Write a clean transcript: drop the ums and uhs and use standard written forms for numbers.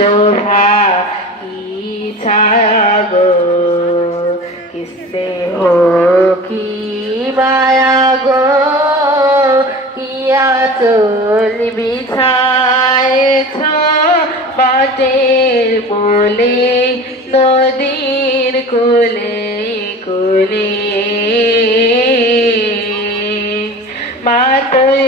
শোভা কি ছায়া গো, কি স্নেহ কি মায়া গো, কি আঁচল বিছায়েছ বটের মূলে নদীর কূলে কূলে। মা তুই